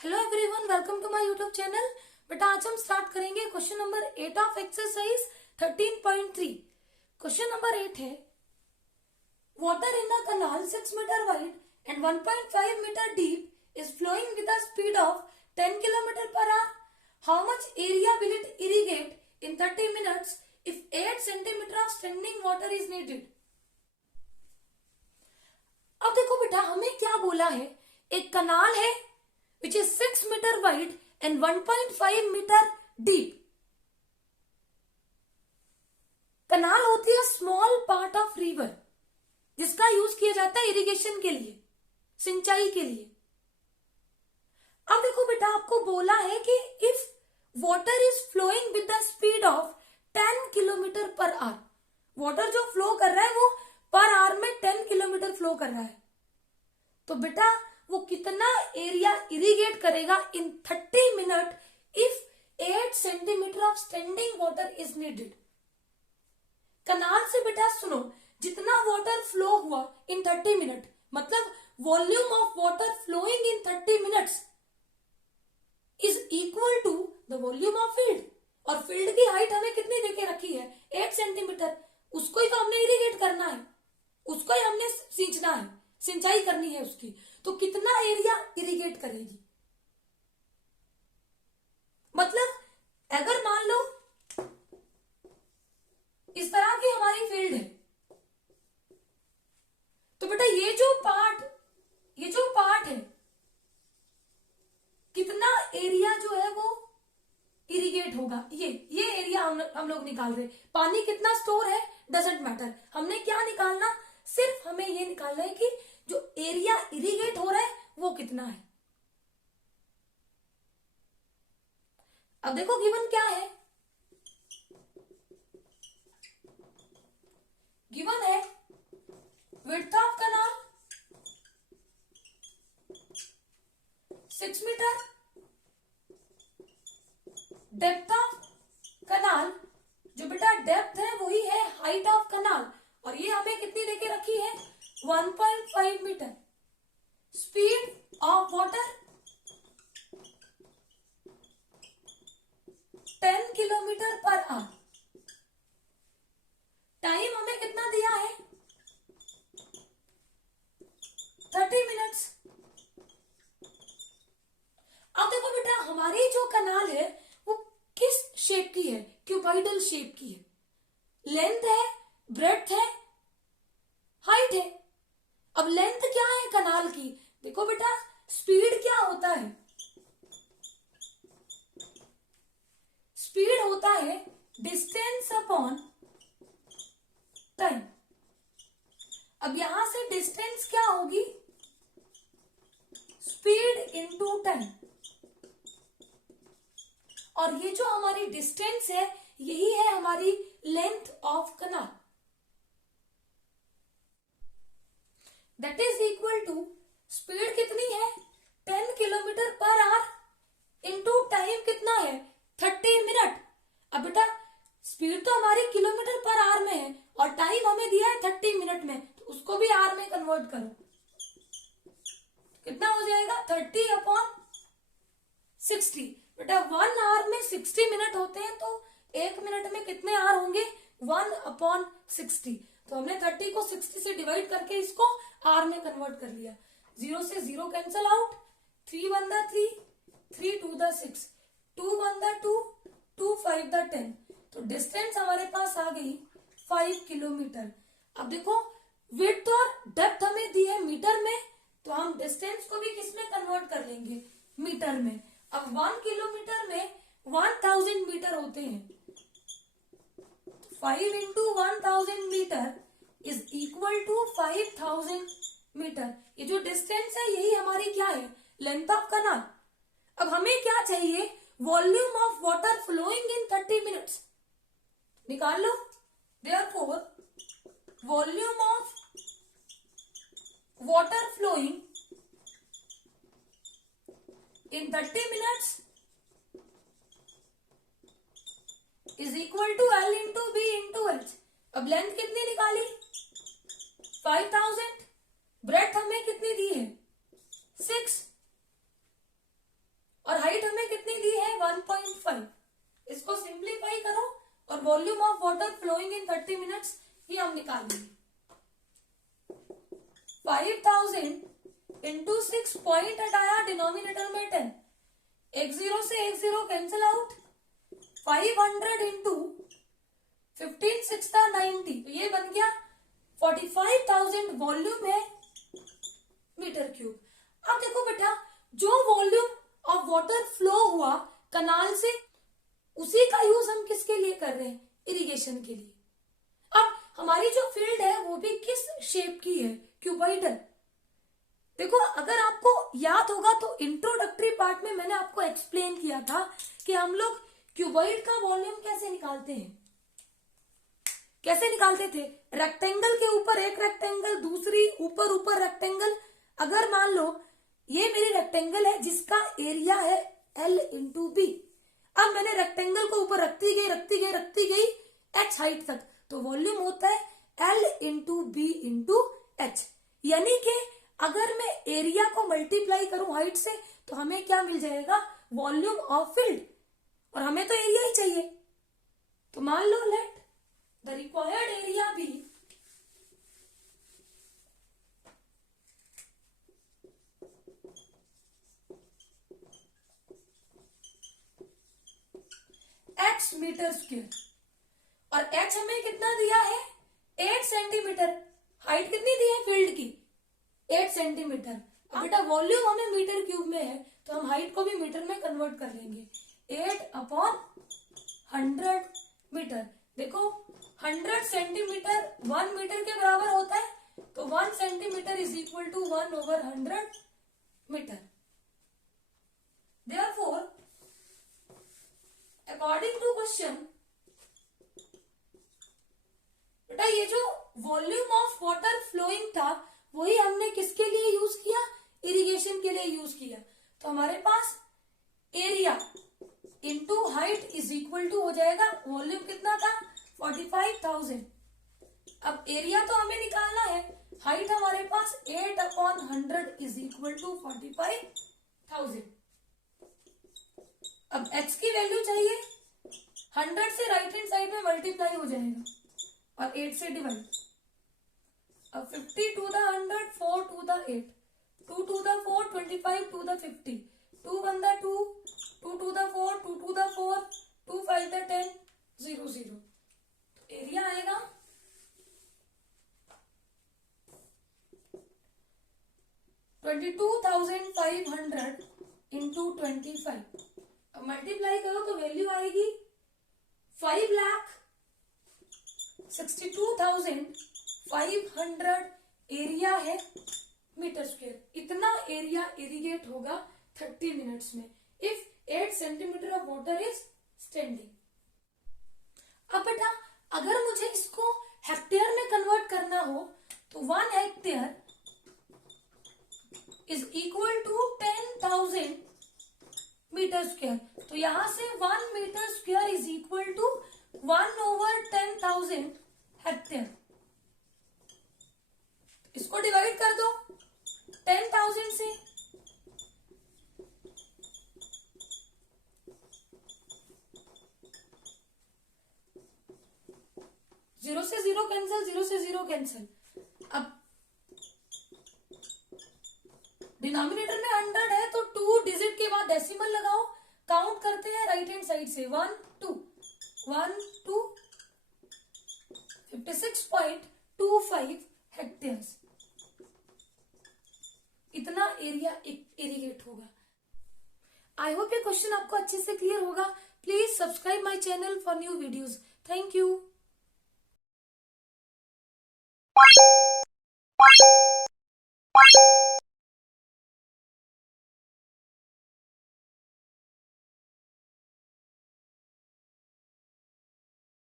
Hello everyone, welcome to my YouTube channel. बेटा आज हम स्टार्ट करेंगे question number 8 of exercise 13.3। Question number 8 है, water in a canal 6 metre wide and 1.5 metre deep is flowing with a speed of 10 kilometre per hour. How much area will it irrigate in 30 minutes if 8 centimetre of standing water is needed. अब देखो बेटा, हमें क्या बोला है, एक कनाल है which is 6 meter wide and 1.5 meter deep. कनाल होती है स्मॉल पार्ट ऑफ रिवर जिसका यूज किया जाता है इरिगेशन के लिए, सिंचाई के लिए। अब देखो बेटा, आपको बोला है कि if water is flowing with the speed of 10 kilometre per hour, water जो फ्लो कर रहा है वो पर आवर में 10 किलोमीटर फ्लो कर रहा है, तो बेटा वो कितना एरिया इरिगेट करेगा in 30 minute if 8 centimetre of standing water is needed. Canal से बेटा सुनो, जितना वाटर फ्लो हुआ इन 30 मिनट, मतलब volume of water flowing in 30 minutes is equal to the volume of field. और फील्ड की हाइट हमें कितनी देके रखी है, 8 सेंटीमीटर। उसको ही तो हमने इरिगेट करना है, उसको ही हमने सींचना है, सिंचाई करनी है उसकी। तो कितना एरिया इरिगेट करेगी, मतलब अगर मान लो इस तरह की हमारी फील्ड है, तो बेटा ये जो पार्ट है, कितना एरिया जो है वो इरिगेट होगा। ये एरिया हम लोग निकाल रहे। पानी कितना स्टोर है डजंट मैटर, हमने क्या निकालना, सिर्फ हमें ये निकालना है कि जो एरिया इरिगेट हो रहा है वो कितना है। अब देखो गिवन क्या है, गिवन है width of canal 6 metre, depth of canal, जो बेटा डेप्थ है वही है हाइट ऑफ कनाल, और ये हमें कितनी देके रखी है 1.5 metre. Speed of water 10 kilometre per hour. Time हमें कितना दिया है 30 मिनट्स। अब देखो बेटा, हमारी जो कनाल है वो किस शेप की है, क्यूबॉइडल शेप की है। लेंथ है, ब्रेड्थ है, हाइट है। अब लेंथ क्या है कनाल की, देखो बेटा स्पीड क्या होता है, स्पीड होता है डिस्टेंस अपॉन टाइम। अब यहां से डिस्टेंस क्या होगी, स्पीड इनटू टाइम, और ये जो हमारी डिस्टेंस है यही है हमारी length of canal. That is equal to speed कितनी है 10 kilometre per our into time कितना है 30 मिनट। अब बेटा स्पीड तो हमारी किलोमीटर पर आवर में है और टाइम हमें दिया है 30 मिनट में, तो उसको भी आवर में कन्वर्ट करो, कितना हो जाएगा 30 अपॉन 60। बेटा 1 आवर में 60 मिनट होते हैं, तो 1 मिनट में कितने आवर होंगे 1 अपॉन 60। तो हमने 30 को 60 से डिवाइड करके इसको आर में कन्वर्ट कर लिया। 0 से 0 cancel out, 3 1 the 3, 3 2 the 6, 2 1 the 2, 2 5 the 10। तो डिस्टेंस हमारे पास आ गई 5 किलोमीटर। अब देखो विड्थ और डेप्थ हमें दी है मीटर में, तो हम डिस्टेंस को भी किस में कन्वर्ट कर लेंगे, मीटर में। अब 1 किलोमीटर में 1000 मीटर होते हैं, 5 into 1000 metre is equal to 5000 metre. ये जो डिस्टेंस है यही हमारी क्या है, लेंथ ऑफ कनाल। अब हमें क्या चाहिए, volume of water flowing in 30 minutes निकाल लो। Therefore volume of water flowing in 30 minutes is equal to L into B into H. अब लेंथ कितनी निकाली 5000, ब्रेड्थ हमें कितनी दी है 6, 30 मिनट्स, ये हम निकाल लेंगे। 5000 इंटू 6, पॉइंट हटाया, डिनोमिनेटर में 10, एक जीरो से एक जीरो कैंसिल आउट, 500 इंटू 15 6 90, तो ये बन गया 45,000 वॉल्यूम है मीटर क्यूब। अब देखो बेटा, जो वॉल्यूम ऑफ वाटर फ्लो हुआ कनाल से, उसी का यूज हम किसके लिए कर रहे हैं? इरिगेशन के लिए। अब हमारी जो फील्ड है वो भी किस शेप की है? क्यूबॉइडल। देखो, अगर आपको याद होगा तो इंट्रोडक्टरी पार्ट में मैंने आपको एक्सप्लेन किया था कि हम लोग क्यूबॉइड का वॉल्यूम कैसे निकालते हैं। कैसे निकालते थे? रेक्टेंगल के ऊपर एक रेक्टेंगल, दूसरी ऊपर ऊपर रेक्टेंगल। अगर मान लो ये मेरी रेक्टेंगल है जिसका एरिया है L इंटू बी। अब मैंने रेक्टेंगल को ऊपर रखती गई h हाइट तक, तो वॉल्यूम होता है L into B into h. यानी कि अगर मैं एरिया को मल्टीप्लाई करूं हाइट से तो हमें क्या मिल जाएगा? Volume of field. और हमें तो एरिया ही चाहिए, तो मान लो let the required area be x metre square. और h हमें कितना दिया है? 8 सेंटीमीटर। हाइट कितनी दी है फील्ड की? 8 सेंटीमीटर। अब बेटा वॉल्यूम हमें मीटर क्यूब में है, तो हम हाइट को भी मीटर में कन्वर्ट कर लेंगे। 8/100 मीटर। देखो 100 सेंटीमीटर 1 मीटर के बराबर होता है, तो 1 centimetre is equal to 1/100 metre. Therefore, according to question, बेटा ये जो वॉल्यूम ऑफ वाटर फ्लोइंग था वही हमने किसके लिए यूज किया? इरिगेशन के लिए यूज किया। तो हमारे पास area into height is equal to हो जाएगा, वॉल्यूम कितना था? 45,000। अब एरिया तो हमें निकालना है, हाइट हमारे पास 8/100 इज इक्वल टू 45,000। अब x की वैल्यू चाहिए, 100 से राइट हैंड साइड में मल्टीप्लाई हो जाएगा और 8 से डिवाइड। अब 50 to the 100, 4 to the 8, 2 to the 4, 25 to the 50, 2 1 the 2, 2 to the 4, 2 to the 4, 2 5 the 10, 0 0। तो एरिया आएगा 22,500 इंटू 25। अब मल्टीप्लाई करो तो वैल्यू आएगी 5,62,500 एरिया है मीटर स्क्वायर। इतना एरिया इरिगेट होगा 30 मिनट्स में if 8 centimetre of water is standing. अब बेटा अगर मुझे इसको हेक्टेयर में कन्वर्ट करना हो तो 1 hectare is equal to 10,000 metre square. तो यहां से 1 metre square is equal to 1/10,000 hectare. इसको डिवाइड कर दो 10,000 से। जीरो से जीरो कैंसिल, जीरो से जीरो कैंसिल। अब डिनोमिनेटर में 100 है तो 2 डिजिट के बाद डेसिमल लगाओ। काउंट करते हैं राइट हैंड साइड से, 1 2 1 2 56.25 हेक्टेयर। इतना एरिया इरिगेट होगा। आई होप ये क्वेश्चन आपको अच्छे से क्लियर होगा। Please subscribe my channel for new videos. Thank you.